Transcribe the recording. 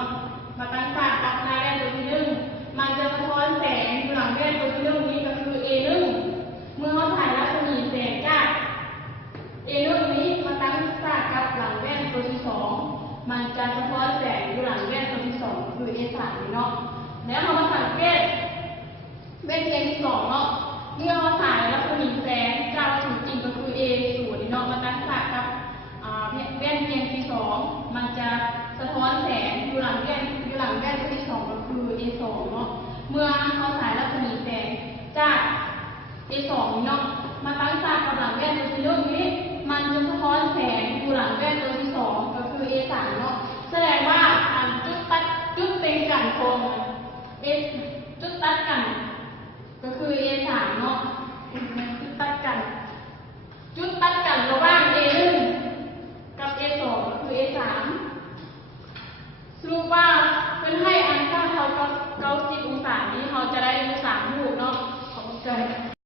ะมาตั้งฉากกับหน้าแว่นตัวที่หนึ่งมันจะสะท้อนแสงอยู่หลังแว่นตัวที่หนึ่งนี้ก็คือ A1 เมื่อเราถ่ายรัศมีแสงจาก A1 นี้มาตั้งฉากกับหลังแว่นตัวที่สองมันจะสะท้อนแสงอยู่หลังแว่นตัวที่สองคือ A3 นี่เนาะแล้วเรามาสังเกตแว่นเทียนที่สองเนาะเมื่อเราถ่ายรัศมีแสงจากจุดจริงก็คือ A0 นี่เนาะมาตั้งฉากกับแว่นเทียนที่สองมันจะสะท้อนแสงอยู่หลังแว่นตัวที่สองก็คือ A2 เนาะเมื่อเราถ่ายรัศมีแสงจาก A2 นี่เนาะมาตั้งฉากกับหลังแว่นตัวที่หนึ่งนี้มันจะสะท้อนแสงอยู่หลังแว่นตัวที่สองก็คือ A3 เนาะแสดงว่าจุดเป็นกันโคงจุดตัดกันก็คือ A3 เนาะจุดตัดกันระหว่าง A1 กับ A2 ก็คือ A3 สรุปว่าเป็นให้อันค่าเท่ากับ90 องศานี้เราจะได้3รูปเนาะขอบคุณ